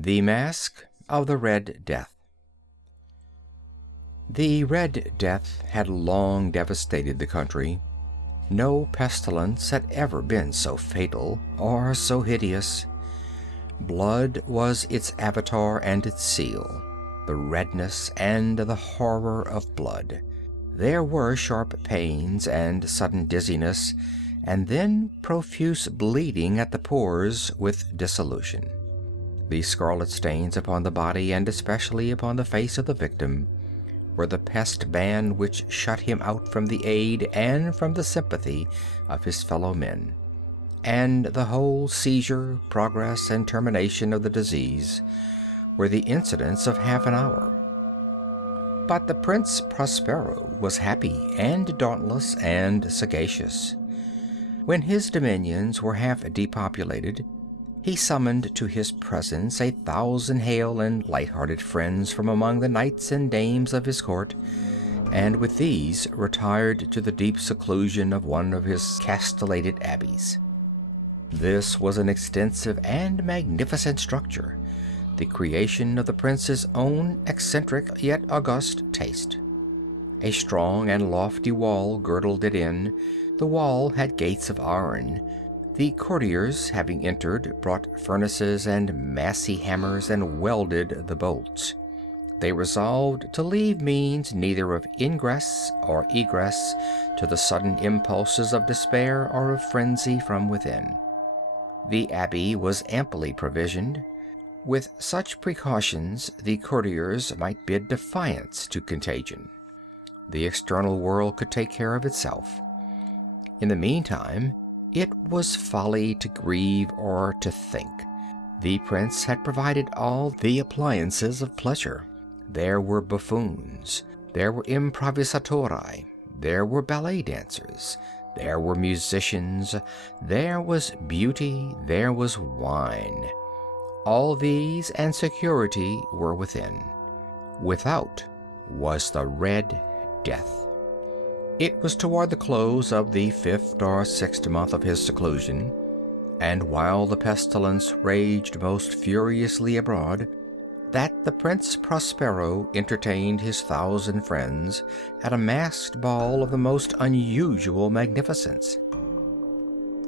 The Masque of the Red Death. The Red Death had long devastated the country. No pestilence had ever been so fatal or so hideous. Blood was its avatar and its seal, the redness and the horror of blood. There were sharp pains and sudden dizziness, and then profuse bleeding at the pores with dissolution. The scarlet stains upon the body, and especially upon the face of the victim, were the pest ban which shut him out from the aid and from the sympathy of his fellow men, and the whole seizure, progress, and termination of the disease were the incidents of half an hour. But the Prince Prospero was happy and dauntless and sagacious. When his dominions were half depopulated, he summoned to his presence 1,000 hale and light-hearted friends from among the knights and dames of his court, and with these retired to the deep seclusion of one of his castellated abbeys. This was an extensive and magnificent structure, the creation of the prince's own eccentric yet august taste. A strong and lofty wall girdled it in. The wall had gates of iron. The courtiers, having entered, brought furnaces and massy hammers and welded the bolts. They resolved to leave means neither of ingress or egress to the sudden impulses of despair or of frenzy from within. The abbey was amply provisioned. With such precautions, the courtiers might bid defiance to contagion. The external world could take care of itself. In the meantime, it was folly to grieve or to think. The prince had provided all the appliances of pleasure. There were buffoons, there were improvisatori, there were ballet dancers, there were musicians, there was beauty, there was wine. All these and security were within. Without was the Red Death. It was toward the close of the 5th or 6th month of his seclusion, and while the pestilence raged most furiously abroad, that the Prince Prospero entertained his 1,000 friends at a masked ball of the most unusual magnificence.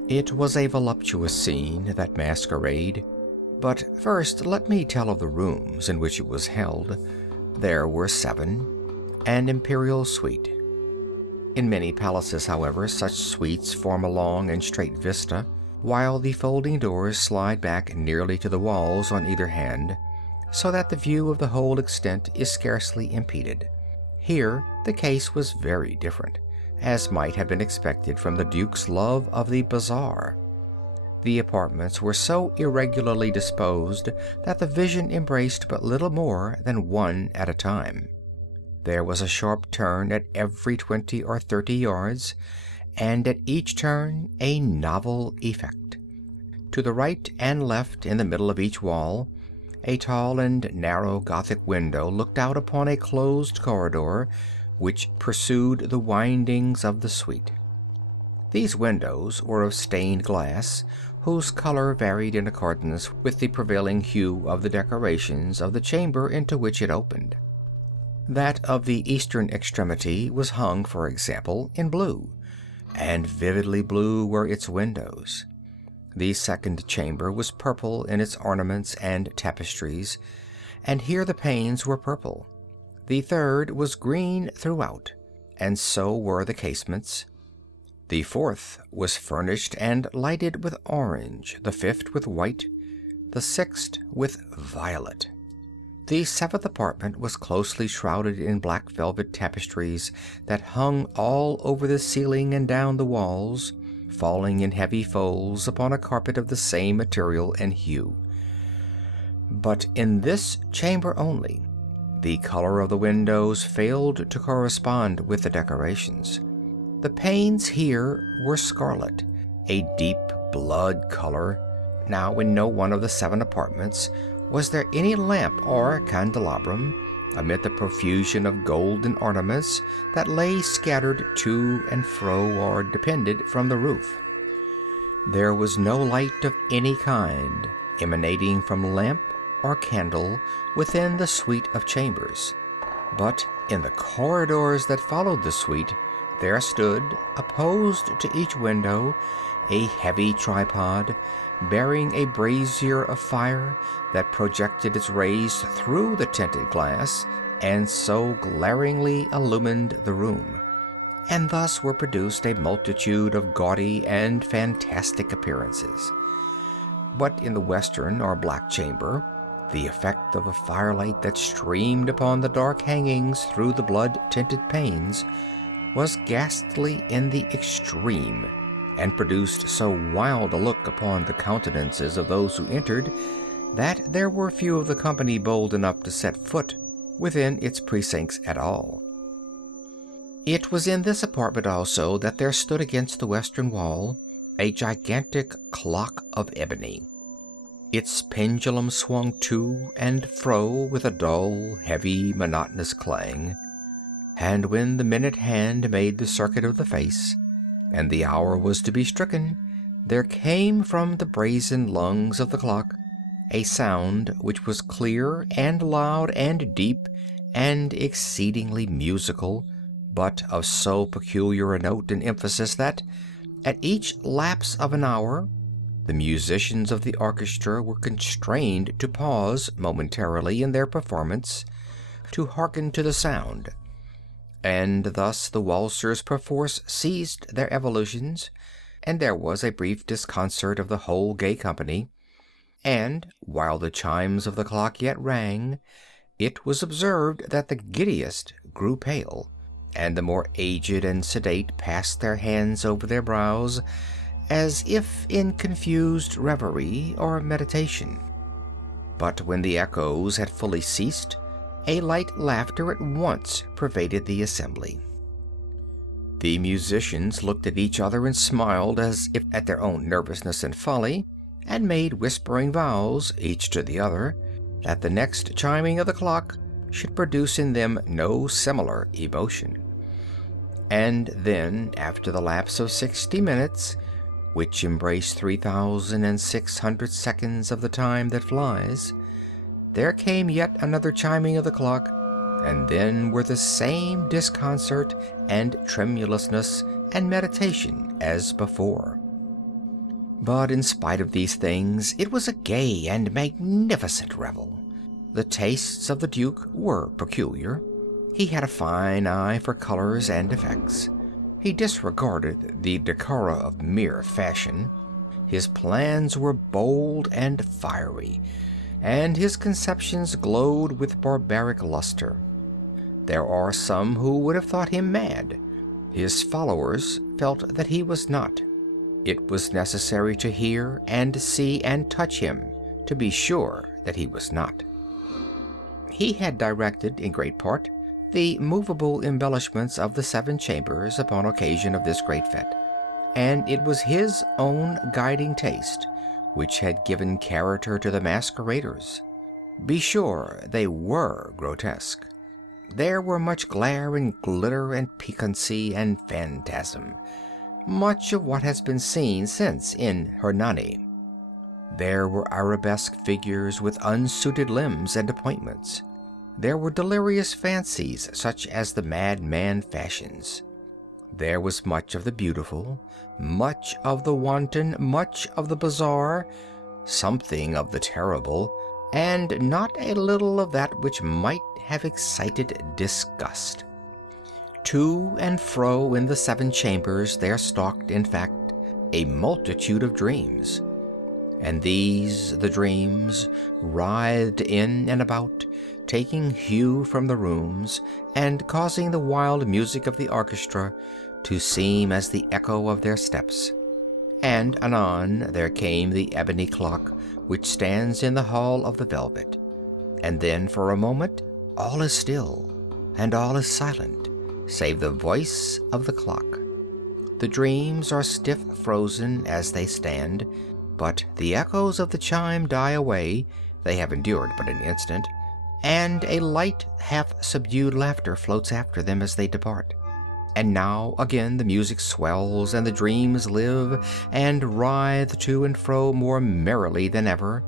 It was a voluptuous scene, that masquerade, but first let me tell of the rooms in which it was held. There were 7, an imperial suite. In many palaces, however, such suites form a long and straight vista, while the folding doors slide back nearly to the walls on either hand, so that the view of the whole extent is scarcely impeded. Here the case was very different, as might have been expected from the Duke's love of the bazaar. The apartments were so irregularly disposed that the vision embraced but little more than one at a time. There was a sharp turn at every 20 or 30 yards, and at each turn a novel effect. To the right and left, in the middle of each wall, a tall and narrow Gothic window looked out upon a closed corridor which pursued the windings of the suite. These windows were of stained glass, whose color varied in accordance with the prevailing hue of the decorations of the chamber into which it opened. That of the eastern extremity was hung, for example, in blue, and vividly blue were its windows. The second chamber was purple in its ornaments and tapestries, and here the panes were purple. The third was green throughout, and so were the casements. The fourth was furnished and lighted with orange, the fifth with white, the sixth with violet. The 7th apartment was closely shrouded in black velvet tapestries that hung all over the ceiling and down the walls, falling in heavy folds upon a carpet of the same material and hue. But in this chamber only, the color of the windows failed to correspond with the decorations. The panes here were scarlet, a deep blood color. Now, in no one of the 7 apartments was there any lamp or candelabrum, amid the profusion of golden ornaments that lay scattered to and fro or depended from the roof. There was no light of any kind emanating from lamp, or candle within the suite of chambers. But in the corridors that followed the suite, there stood, opposed to each window, a heavy tripod, bearing a brazier of fire that projected its rays through the tinted glass, and so glaringly illumined the room. And thus were produced a multitude of gaudy and fantastic appearances. But in the western or black chamber, the effect of the firelight that streamed upon the dark hangings through the blood-tinted panes was ghastly in the extreme, and produced so wild a look upon the countenances of those who entered, that there were few of the company bold enough to set foot within its precincts at all. It was in this apartment also that there stood against the western wall a gigantic clock of ebony. Its pendulum swung to and fro with a dull, heavy, monotonous clang, and when the minute hand made the circuit of the face, and the hour was to be stricken, there came from the brazen lungs of the clock a sound which was clear and loud and deep and exceedingly musical, but of so peculiar a note and emphasis that, at each lapse of an hour, the musicians of the orchestra were constrained to pause momentarily in their performance to hearken to the sound, and thus the waltzers perforce ceased their evolutions, and there was a brief disconcert of the whole gay company, and, while the chimes of the clock yet rang, it was observed that the giddiest grew pale, and the more aged and sedate passed their hands over their brows, as if in confused reverie or meditation. But when the echoes had fully ceased, a light laughter at once pervaded the assembly. The musicians looked at each other and smiled as if at their own nervousness and folly, and made whispering vows, each to the other, that the next chiming of the clock should produce in them no similar emotion. And then, after the lapse of 60 minutes, which embrace 3,600 seconds of the time that flies, there came yet another chiming of the clock, and then were the same disconcert and tremulousness and meditation as before. But in spite of these things, it was a gay and magnificent revel. The tastes of the Duke were peculiar. He had a fine eye for colors and effects. He disregarded the decora of mere fashion. His plans were bold and fiery, and his conceptions glowed with barbaric luster. There are some who would have thought him mad. His followers felt that he was not. It was necessary to hear and see and touch him to be sure that he was not. He had directed, in great part, the movable embellishments of the 7 chambers upon occasion of this great fete, and it was his own guiding taste which had given character to the masqueraders. Be sure they were grotesque. There were much glare and glitter and piquancy and phantasm, much of what has been seen since in Hernani. There were arabesque figures with unsuited limbs and appointments. There were delirious fancies such as the madman fashions. There was much of the beautiful, much of the wanton, much of the bizarre, something of the terrible, and not a little of that which might have excited disgust. To and fro in the 7 chambers there stalked, in fact, a multitude of dreams. And these, the dreams, writhed in and about, taking hue from the rooms, and causing the wild music of the orchestra to seem as the echo of their steps. And anon there came the ebony clock which stands in the hall of the velvet. And then for a moment all is still, and all is silent, save the voice of the clock. The dreams are stiff frozen as they stand, but the echoes of the chime die away, they have endured but an instant, and a light, half-subdued laughter floats after them as they depart. And now again the music swells, and the dreams live and writhe to and fro more merrily than ever,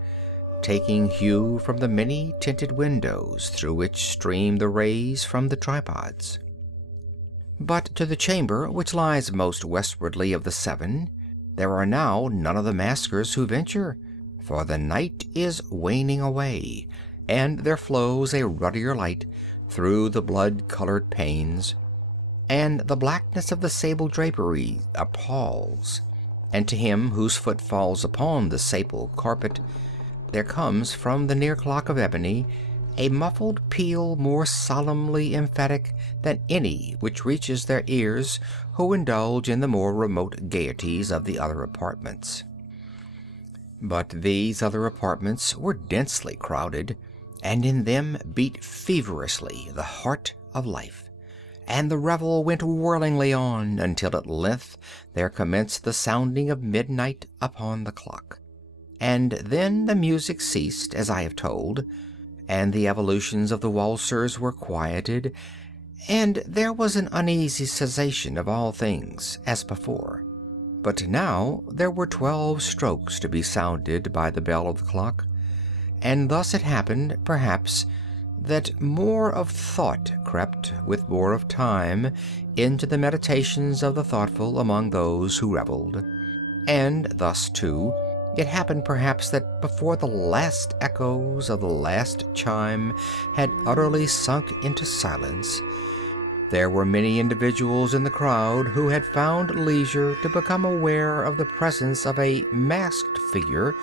taking hue from the many tinted windows through which stream the rays from the tripods. But to the chamber which lies most westwardly of the seven, there are now none of the maskers who venture, for the night is waning away, and there flows a ruddier light through the blood-colored panes, and the blackness of the sable drapery appalls, and to him whose foot falls upon the sable carpet, there comes from the near clock of ebony a muffled peal more solemnly emphatic than any which reaches their ears who indulge in the more remote gaieties of the other apartments. But these other apartments were densely crowded, and in them beat feverishly the heart of life, and the revel went whirlingly on until at length there commenced the sounding of midnight upon the clock. And then the music ceased, as I have told, and the evolutions of the waltzers were quieted, and there was an uneasy cessation of all things as before. But now there were 12 strokes to be sounded by the bell of the clock, and thus it happened, perhaps, that more of thought crept, with more of time, into the meditations of the thoughtful among those who revelled, and thus, too, it happened perhaps that before the last echoes of the last chime had utterly sunk into silence, there were many individuals in the crowd who had found leisure to become aware of the presence of a masked figure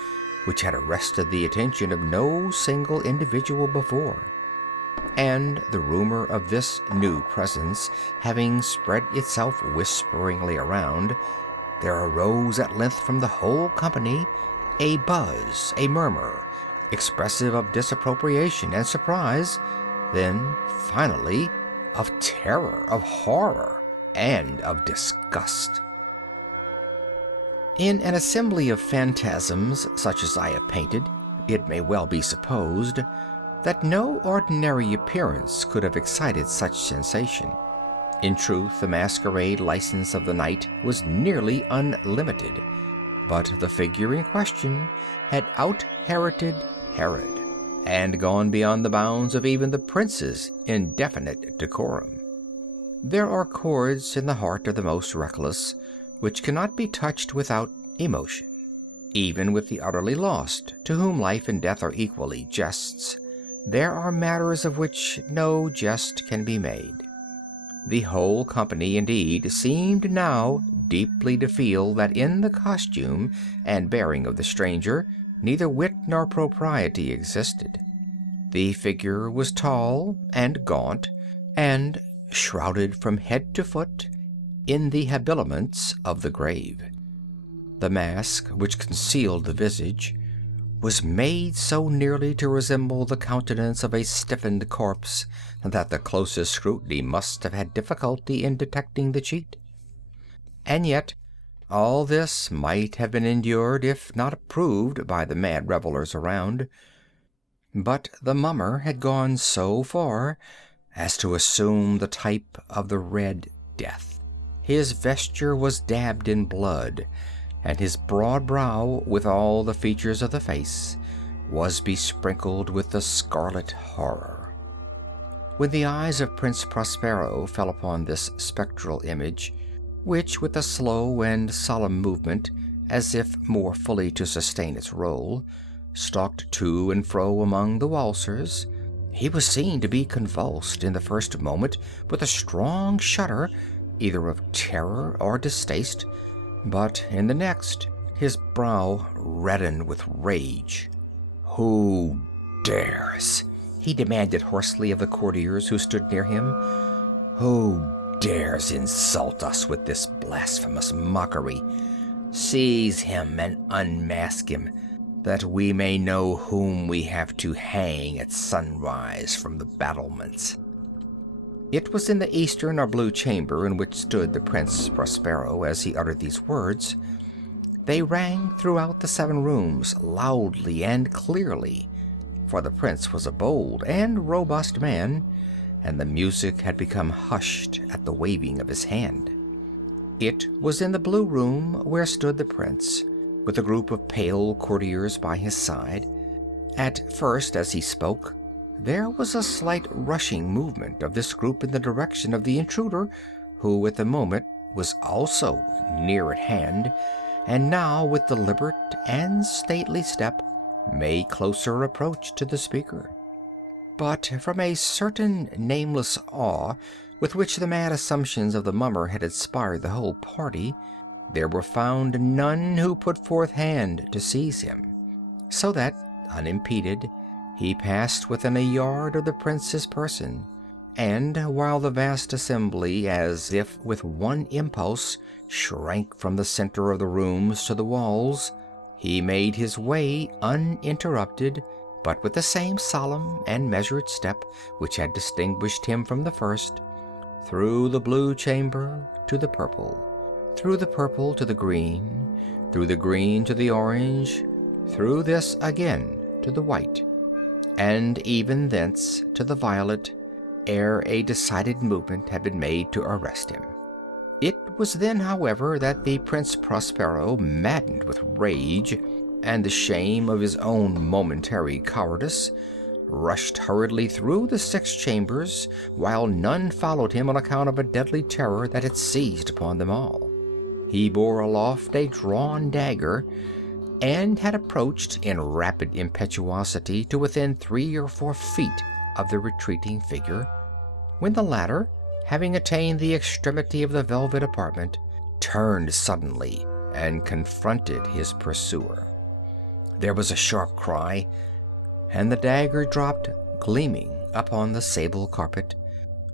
which had arrested the attention of no single individual before. And the rumor of this new presence having spread itself whisperingly around, there arose at length from the whole company a buzz, a murmur, expressive of disapprobation and surprise, then, finally, of terror, of horror, and of disgust. In an assembly of phantasms such as I have painted, it may well be supposed that no ordinary appearance could have excited such sensation. In truth, the masquerade license of the night was nearly unlimited, but the figure in question had out-Heroded Herod, and gone beyond the bounds of even the prince's indefinite decorum. There are chords in the heart of the most reckless which cannot be touched without emotion. Even with the utterly lost, to whom life and death are equally jests, there are matters of which no jest can be made. The whole company, indeed, seemed now deeply to feel that in the costume and bearing of the stranger neither wit nor propriety existed. The figure was tall and gaunt, and shrouded from head to foot in the habiliments of the grave. The mask, which concealed the visage, was made so nearly to resemble the countenance of a stiffened corpse that the closest scrutiny must have had difficulty in detecting the cheat. And yet all this might have been endured if not approved by the mad revellers around. But the mummer had gone so far as to assume the type of the Red Death. His vesture was dabbed in blood, and his broad brow, with all the features of the face, was besprinkled with the scarlet horror. When the eyes of Prince Prospero fell upon this spectral image, which, with a slow and solemn movement, as if more fully to sustain its role, stalked to and fro among the waltzers, he was seen to be convulsed in the first moment with a strong shudder, either of terror or distaste, but in the next his brow reddened with rage. "Who dares?" he demanded hoarsely of the courtiers who stood near him. "Who dares insult us with this blasphemous mockery? Seize him and unmask him, that we may know whom we have to hang at sunrise from the battlements." It was in the eastern or blue chamber in which stood the Prince Prospero as he uttered these words. They rang throughout the 7 rooms loudly and clearly, for the prince was a bold and robust man, and the music had become hushed at the waving of his hand. It was in the blue room where stood the prince, with a group of pale courtiers by his side, At first, as he spoke, there was a slight rushing movement of this group in the direction of the intruder, who at the moment was also near at hand, and now with deliberate and stately step made closer approach to the speaker. But from a certain nameless awe with which the mad assumptions of the mummer had inspired the whole party, there were found none who put forth hand to seize him, so that, unimpeded, he passed within a yard of the prince's person, and while the vast assembly, as if with one impulse, shrank from the center of the rooms to the walls, he made his way uninterrupted, but with the same solemn and measured step which had distinguished him from the first, through the blue chamber to the purple, through the purple to the green, through the green to the orange, through this again to the white, and even thence to the violet, ere a decided movement had been made to arrest him. It was then, however, that the Prince Prospero, maddened with rage and the shame of his own momentary cowardice, rushed hurriedly through the 6 chambers, while none followed him on account of a deadly terror that had seized upon them all. He bore aloft a drawn dagger, and had approached in rapid impetuosity to within 3 or 4 feet of the retreating figure, when the latter, having attained the extremity of the velvet apartment, turned suddenly and confronted his pursuer. There was a sharp cry, and the dagger dropped gleaming upon the sable carpet,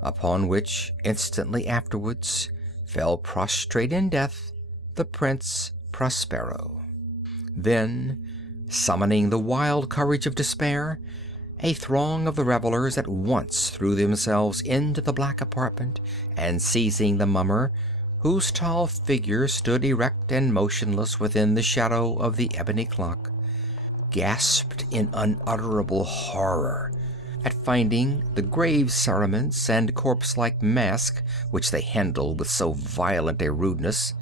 upon which, instantly afterwards, fell prostrate in death the Prince Prospero. Then, summoning the wild courage of despair, a throng of the revelers at once threw themselves into the black apartment, and seizing the mummer, whose tall figure stood erect and motionless within the shadow of the ebony clock, gasped in unutterable horror at finding the grave cerements and corpse-like mask which they handled with so violent a rudeness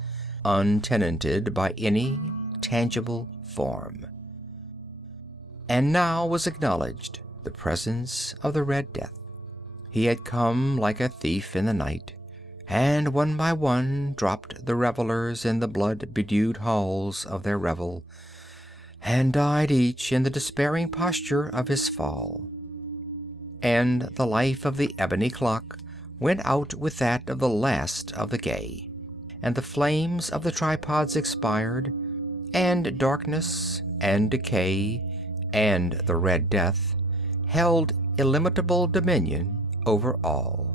untenanted by any tangible form. And now was acknowledged the presence of the Red Death. He had come like a thief in the night, and one by one dropped the revelers in the blood-bedewed halls of their revel, and died each in the despairing posture of his fall. And the life of the ebony clock went out with that of the last of the gay, and the flames of the tripods expired, and darkness and decay and the Red Death held illimitable dominion over all.